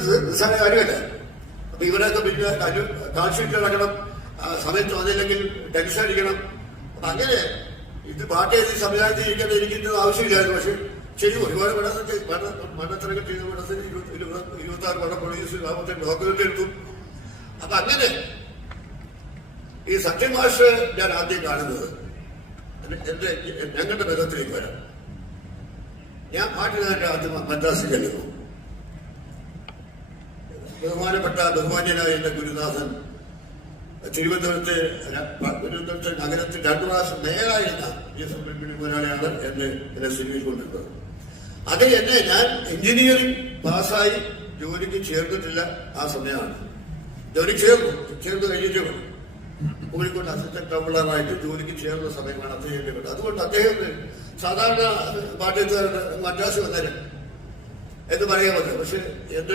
നിസ്സാര കാര്യമല്ല. അപ്പൊ ഇവരൊക്കെ പിന്നെ കാൽഷീറ്റ് നടക്കണം, സമയത്ത് വന്നില്ലെങ്കിൽ ടെൻഷൻ അടിക്കണം. അപ്പൊ അങ്ങനെ ഇത് പാട്ട് എഴുതി സംവിധാനം ചെയ്യിക്കാൻ എനിക്കിന്റെ ആവശ്യമില്ലായിരുന്നു. പക്ഷെ ശരി, ഒരുപാട് മണ്ണത്തിനൊക്കെ ചെയ്ത പടത്തിന് 26 പടം പ്രൊഡ്യൂസ് 45 ഡോക്യുമെന്റ് എടുത്തു. അപ്പൊ അങ്ങനെ ഈ സത്യമാഷ് ഞാൻ ആദ്യം കാണുന്നത് ഞങ്ങളുടെ ബന്ധത്തിലേക്ക് വരാം. ഞാൻ പാട്ടുകാരുടെ ആദ്യം മദ്രാസിൽ ചെല്ലുന്നു. ബഹുമാന്യനായ എന്റെ ഗുരുനാഥൻ തിരുവനന്തപുരത്തെ നഗരത്തിൽ 2 പ്രാവശ്യം മേയറായിരുന്ന മുതലാളിയാണ് എന്നെ സ്വീകരിച്ചുകൊണ്ടിരുന്നത്. അത് എന്നെ ഞാൻ എഞ്ചിനീയറിംഗ് പാസ്സായി ജോലിക്ക് ചേർന്നിട്ടില്ല. ആ സമയമാണ് ജോലി ചേർന്ന് കഴിഞ്ഞിട്ടേ കോഴിക്കോട് അസിസ്റ്റന്റ് കൺട്രോളറായിട്ട് ജോലിക്ക് ചേർന്ന സമയമാണ് അദ്ദേഹം. അതുകൊണ്ട് അദ്ദേഹത്തിന് സാധാരണ പാട്ടെഴുത്തുകാരുടെ മദ്രാസ് വന്നേരം എന്ന് പറയാൻ പറ്റും. പക്ഷെ എന്റെ